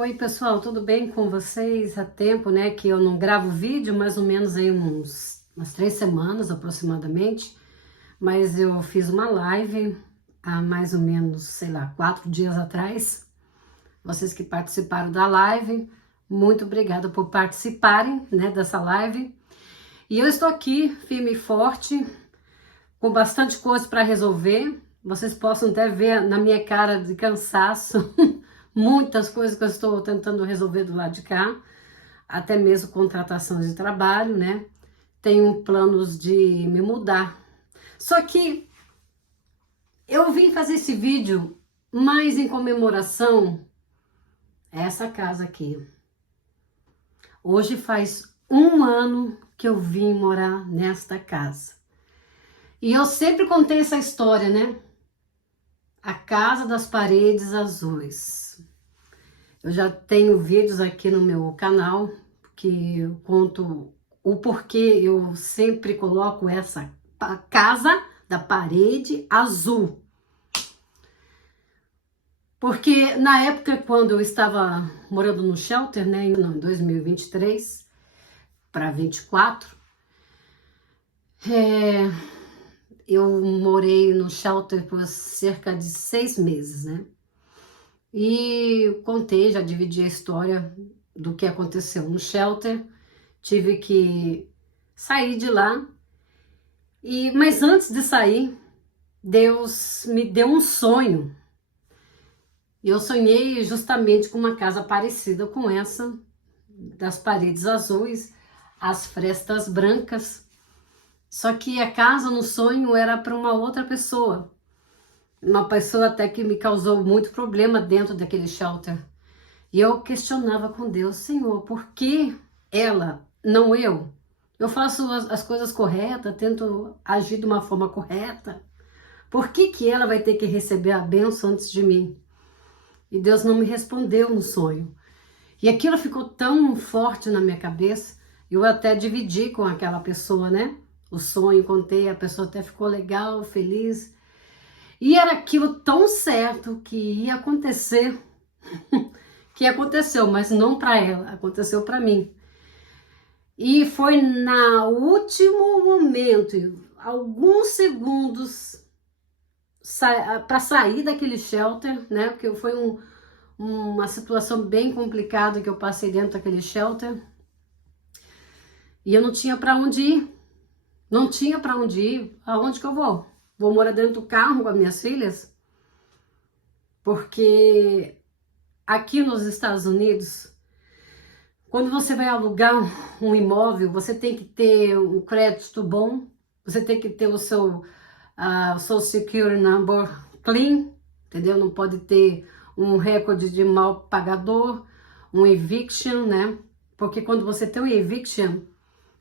Oi pessoal, tudo bem com vocês? Há tempo, né, que eu não gravo vídeo, mais ou menos aí umas 3 semanas aproximadamente, mas eu fiz uma live há mais ou menos, sei lá, 4 dias atrás. Vocês que participaram da live, muito obrigada por participarem, né, dessa live. E eu estou aqui, firme e forte, com bastante coisa para resolver. Vocês possam até ver na minha cara de cansaço muitas coisas que eu estou tentando resolver do lado de cá, até mesmo contratação de trabalho, né? Tenho planos de me mudar. Só que eu vim fazer esse vídeo mais em comemoração a essa casa aqui. Hoje faz 1 ano que eu vim morar nesta casa. E eu sempre contei essa história, né? A casa das paredes azuis. Eu já tenho vídeos aqui no meu canal que eu conto o porquê eu sempre coloco essa casa da parede azul. Porque na época, quando eu estava morando no shelter, né, em 2023 para 24, eu morei no shelter por cerca de 6 meses, né? E contei, já dividi a história do que aconteceu no shelter. Tive que sair de lá. Mas antes de sair, Deus me deu um sonho. E eu sonhei justamente com uma casa parecida com essa, das paredes azuis, as frestas brancas. Só que a casa no sonho era para uma outra pessoa. Uma pessoa até que me causou muito problema dentro daquele shelter. E eu questionava com Deus: Senhor, por que ela, não eu? Eu faço as coisas corretas, tento agir de uma forma correta. Por que ela vai ter que receber a bênção antes de mim? E Deus não me respondeu no sonho. E aquilo ficou tão forte na minha cabeça, eu até dividi com aquela pessoa, né? O sonho, contei, a pessoa até ficou legal, feliz. E era aquilo tão certo que ia acontecer, que aconteceu, mas não para ela, aconteceu para mim. E foi no último momento, alguns segundos, para sair daquele shelter, né? Porque foi uma situação bem complicada que eu passei dentro daquele shelter. E eu não tinha para onde ir. Não tinha para onde ir. Aonde que eu vou? Vou morar dentro do carro com as minhas filhas? Porque aqui nos Estados Unidos, quando você vai alugar um imóvel, você tem que ter um crédito bom, você tem que ter o seu Social Security Number clean, entendeu? Não pode ter um recorde de mal pagador, um eviction, né? Porque quando você tem um eviction,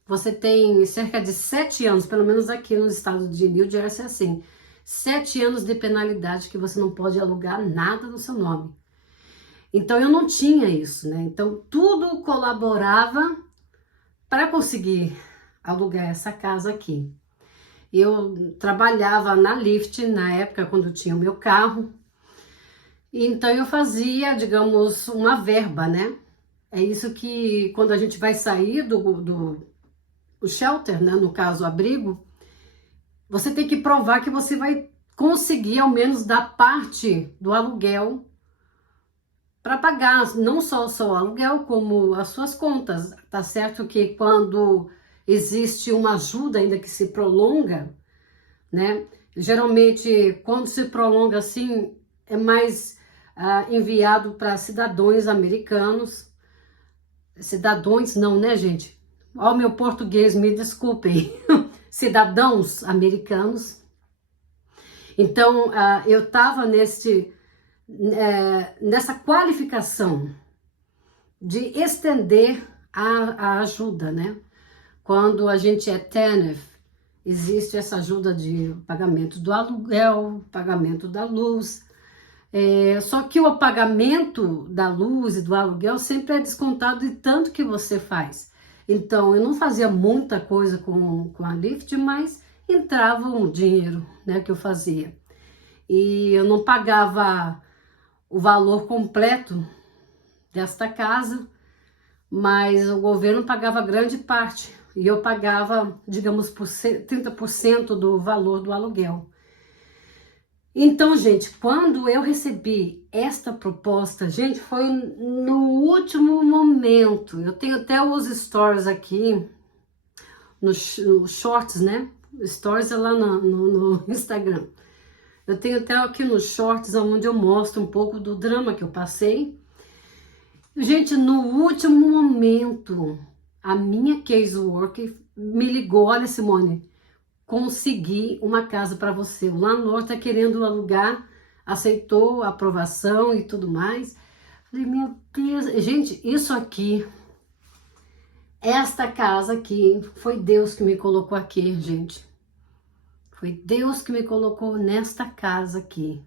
você tem cerca de 7 anos, pelo menos aqui nos estados de New Jersey é assim, 7 anos de penalidade que você não pode alugar nada no seu nome. Então eu não tinha isso, né? Então tudo colaborava para conseguir alugar essa casa aqui. Eu trabalhava na Lyft na época quando eu tinha o meu carro. Então eu fazia, digamos, uma verba, né? É isso que quando a gente vai sair do shelter, né? No caso, o abrigo, você tem que provar que você vai conseguir ao menos dar parte do aluguel para pagar não só o seu aluguel, como as suas contas. Tá certo que quando existe uma ajuda ainda que se prolonga, né? Geralmente, quando se prolonga assim, é mais enviado para cidadãos americanos. Cidadãos não, né, gente? Ó, meu português, me desculpem. Cidadãos americanos. Então, eu estava nessa qualificação de estender a ajuda, né? Quando a gente é TANF, existe essa ajuda de pagamento do aluguel, pagamento da luz. Só que o pagamento da luz e do aluguel sempre é descontado de tanto que você faz. Então, eu não fazia muita coisa com a Lyft, mas entrava um dinheiro, né, que eu fazia. E eu não pagava o valor completo desta casa, mas o governo pagava grande parte e eu pagava, digamos, 30% do valor do aluguel. Então, gente, quando eu recebi esta proposta, gente, foi no último momento. Eu tenho até os stories aqui, no shorts, né? Stories é lá no Instagram. Eu tenho até aqui nos shorts, onde eu mostro um pouco do drama que eu passei. Gente, no último momento, a minha caseworker me ligou: olha, Simone, consegui uma casa para você. O landlord tá querendo alugar, aceitou a aprovação e tudo mais. Falei, meu Deus, gente, isso aqui, esta casa aqui, foi Deus que me colocou aqui, gente. Foi Deus que me colocou nesta casa aqui.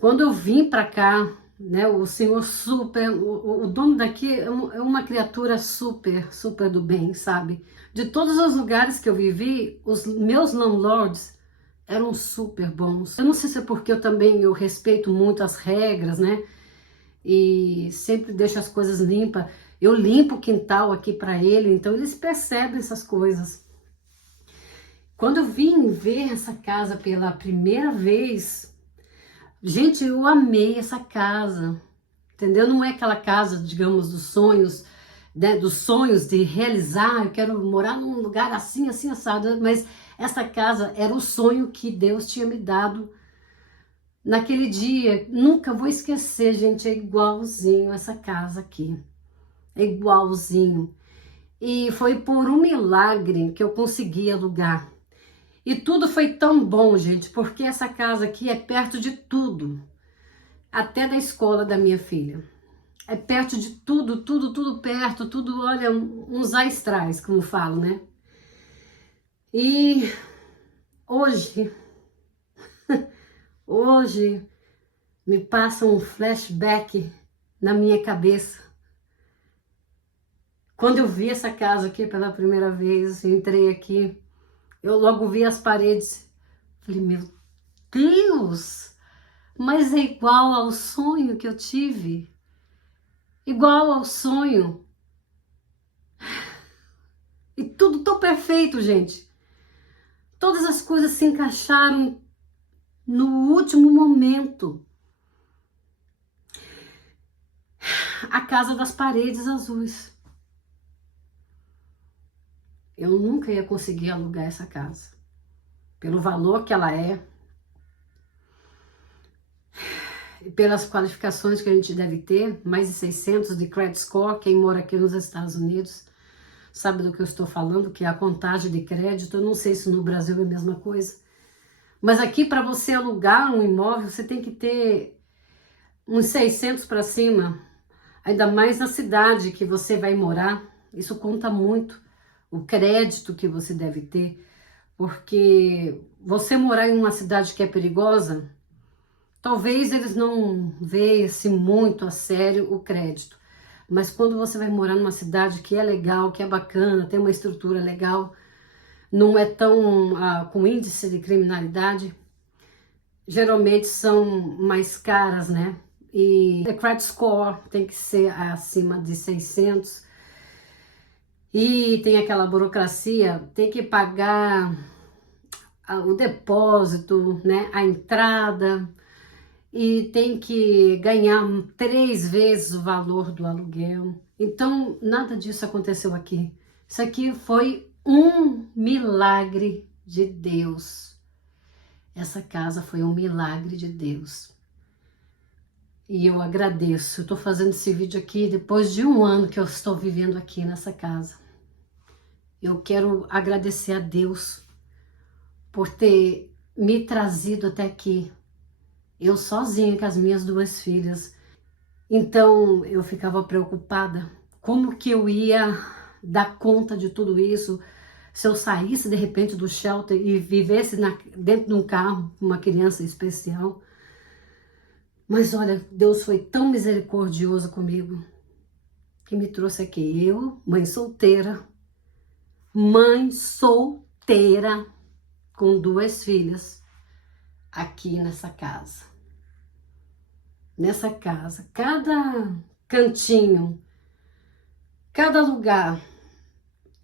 Quando eu vim para cá, né, o senhor super, o dono daqui é uma criatura super, super do bem, sabe? De todos os lugares que eu vivi, os meus landlords eram super bons. Eu não sei se é porque eu respeito muito as regras, né? E sempre deixo as coisas limpas. Eu limpo o quintal aqui para ele, então eles percebem essas coisas. Quando eu vim ver essa casa pela primeira vez, gente, eu amei essa casa, entendeu? Não é aquela casa, digamos, dos sonhos, né, dos sonhos de realizar, eu quero morar num lugar assim, assim, assado, mas essa casa era o sonho que Deus tinha me dado naquele dia. Nunca vou esquecer, gente, é igualzinho essa casa aqui, é igualzinho. E foi por um milagre que eu consegui alugar. E tudo foi tão bom, gente, porque essa casa aqui é perto de tudo, até da escola da minha filha. É perto de tudo, tudo, tudo perto, tudo, olha, uns astrais, como falo, né? E hoje, hoje me passa um flashback na minha cabeça. Quando eu vi essa casa aqui pela primeira vez, eu entrei aqui, eu logo vi as paredes. Falei, meu Deus, mas é igual ao sonho que eu tive. Igual ao sonho. E tudo tão perfeito, gente. Todas as coisas se encaixaram no último momento. A casa das paredes azuis. Eu nunca ia conseguir alugar essa casa. Pelo valor que ela é. E pelas qualificações que a gente deve ter. Mais de 600 de credit score. Quem mora aqui nos Estados Unidos sabe do que eu estou falando, que é a contagem de crédito. Eu não sei se no Brasil é a mesma coisa. Mas aqui, para você alugar um imóvel, você tem que ter uns 600 para cima. Ainda mais na cidade que você vai morar. Isso conta muito. O crédito que você deve ter. Porque você morar em uma cidade que é perigosa, talvez eles não vejam muito a sério o crédito. Mas quando você vai morar numa cidade que é legal, que é bacana, tem uma estrutura legal, não é tão com índice de criminalidade, geralmente são mais caras, né? E o credit score tem que ser acima de 600. E tem aquela burocracia, tem que pagar o depósito, né? A entrada. E tem que ganhar 3 vezes o valor do aluguel. Então, nada disso aconteceu aqui. Isso aqui foi um milagre de Deus. Essa casa foi um milagre de Deus. E eu agradeço. Eu estou fazendo esse vídeo aqui depois de 1 ano que eu estou vivendo aqui nessa casa. Eu quero agradecer a Deus por ter me trazido até aqui. Eu sozinha com as minhas 2 filhas. Então eu ficava preocupada. Como que eu ia dar conta de tudo isso? Se eu saísse de repente do shelter e vivesse dentro de um carro com uma criança especial. Mas olha, Deus foi tão misericordioso comigo que me trouxe aqui. Eu, mãe solteira com 2 filhas, aqui nessa casa. Nessa casa, cada cantinho, cada lugar,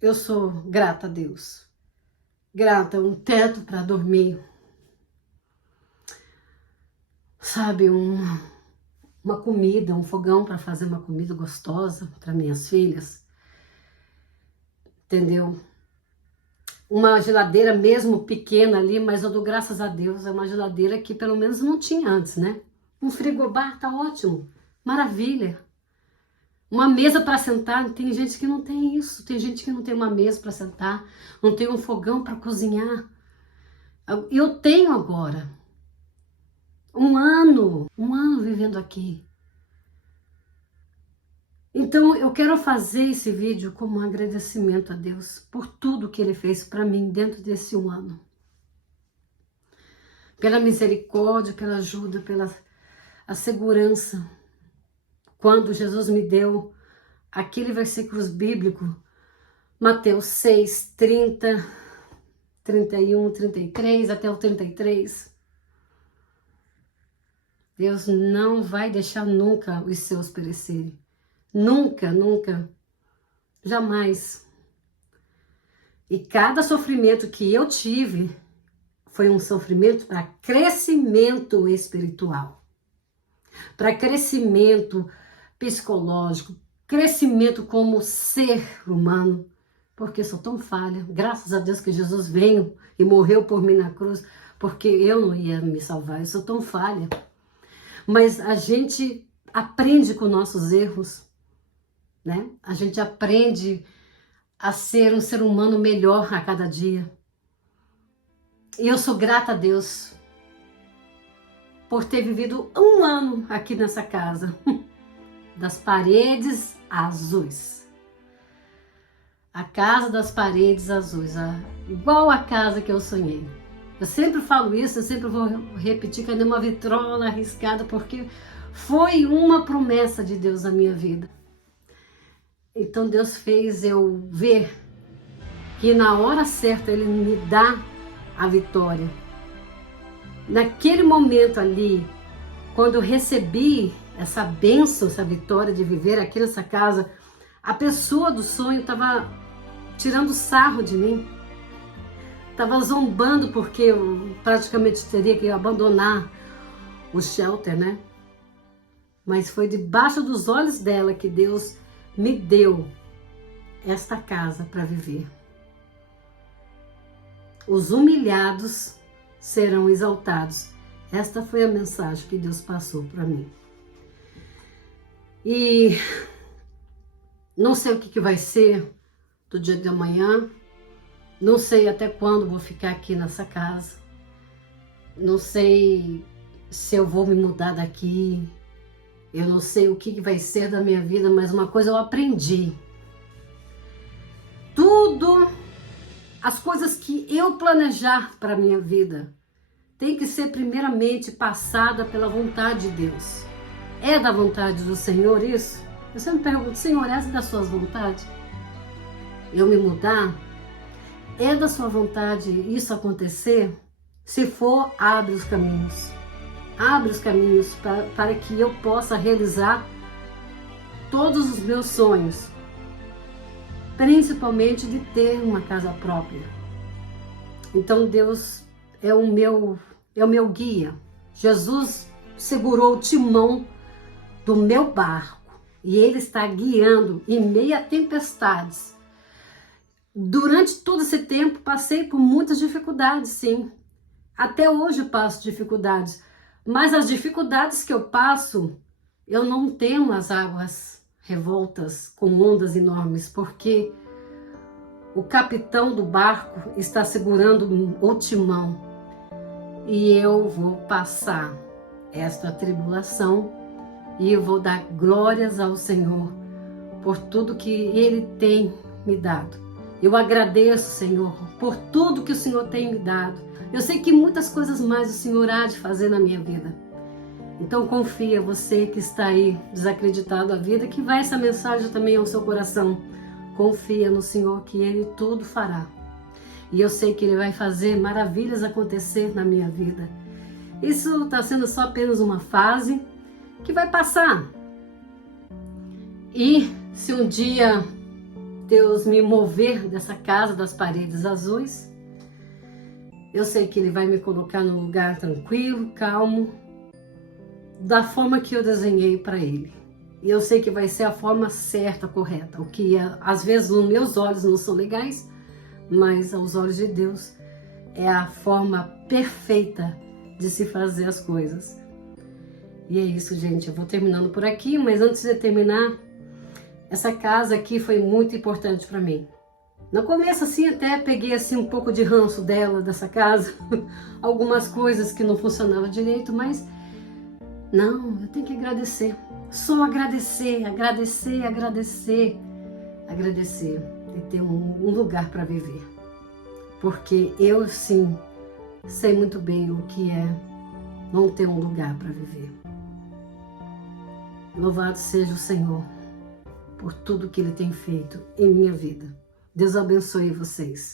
eu sou grata a Deus. Grata, um teto para dormir. Sabe, uma comida, um fogão para fazer uma comida gostosa para minhas filhas. Entendeu? Uma geladeira mesmo pequena ali, mas eu dou graças a Deus, é uma geladeira que pelo menos não tinha antes, né? Um frigobar tá ótimo, maravilha. Uma mesa para sentar, tem gente que não tem isso, tem gente que não tem uma mesa para sentar, não tem um fogão para cozinhar. Eu tenho agora um ano vivendo aqui. Então eu quero fazer esse vídeo como um agradecimento a Deus por tudo que Ele fez para mim dentro desse um ano. Pela misericórdia, pela ajuda, pela a segurança. Quando Jesus me deu aquele versículo bíblico, Mateus 6, 30, 31, 33, até o 33. Deus não vai deixar nunca os seus perecerem. Nunca, nunca, jamais. E cada sofrimento que eu tive foi um sofrimento para crescimento espiritual, para crescimento psicológico, crescimento como ser humano, porque eu sou tão falha. Graças a Deus que Jesus veio e morreu por mim na cruz, porque eu não ia me salvar, eu sou tão falha. Mas a gente aprende com nossos erros, né? A gente aprende a ser um ser humano melhor a cada dia. E eu sou grata a Deus por ter vivido um ano aqui nessa casa, das paredes azuis. A casa das paredes azuis, igual a casa que eu sonhei. Eu sempre falo isso, eu sempre vou repetir que é uma vitrola arriscada, porque foi uma promessa de Deus na minha vida. Então Deus fez eu ver que na hora certa Ele me dá a vitória. Naquele momento ali, quando eu recebi essa bênção, essa vitória de viver aqui nessa casa, a pessoa do sonho estava tirando sarro de mim, estava zombando porque eu praticamente teria que abandonar o shelter, né? Mas foi debaixo dos olhos dela que Deus me deu esta casa para viver. Os humilhados serão exaltados. Esta foi a mensagem que Deus passou para mim. E não sei o que vai ser do dia de amanhã. Não sei até quando vou ficar aqui nessa casa. Não sei se eu vou me mudar daqui. Eu não sei o que vai ser da minha vida, mas uma coisa eu aprendi. Tudo, as coisas que eu planejar para a minha vida, tem que ser primeiramente passada pela vontade de Deus. É da vontade do Senhor isso? Eu sempre pergunto, Senhor, essa é das suas vontades? Eu me mudar? É da sua vontade isso acontecer? Se for, abre os caminhos. Abre os caminhos para que eu possa realizar todos os meus sonhos. Principalmente de ter uma casa própria. Então Deus é o meu guia. Jesus segurou o timão do meu barco e Ele está guiando em meio a tempestades. Durante todo esse tempo passei por muitas dificuldades, sim. Até hoje eu passo dificuldades. Mas as dificuldades que eu passo, eu não temo as águas revoltas com ondas enormes, porque o capitão do barco está segurando o timão e eu vou passar esta tribulação e eu vou dar glórias ao Senhor por tudo que Ele tem me dado. Eu agradeço, Senhor, por tudo que o Senhor tem me dado. Eu sei que muitas coisas mais o Senhor há de fazer na minha vida. Então confia, você que está aí desacreditado da vida, que vai essa mensagem também ao seu coração. Confia no Senhor que Ele tudo fará. E eu sei que Ele vai fazer maravilhas acontecer na minha vida. Isso está sendo só apenas uma fase que vai passar. E se um dia Deus me mover dessa casa das paredes azuis, eu sei que Ele vai me colocar num lugar tranquilo, calmo, da forma que eu desenhei para Ele. E eu sei que vai ser a forma certa, correta. O que às vezes os meus olhos não são legais, mas aos olhos de Deus é a forma perfeita de se fazer as coisas. E é isso, gente. Eu vou terminando por aqui, mas antes de terminar, essa casa aqui foi muito importante para mim. No começo, assim, até peguei assim um pouco de ranço dela, dessa casa, algumas coisas que não funcionavam direito, mas não, eu tenho que agradecer. Só agradecer, agradecer, agradecer, agradecer e ter um lugar para viver. Porque eu, sim, sei muito bem o que é não ter um lugar para viver. Louvado seja o Senhor por tudo que Ele tem feito em minha vida. Deus abençoe vocês.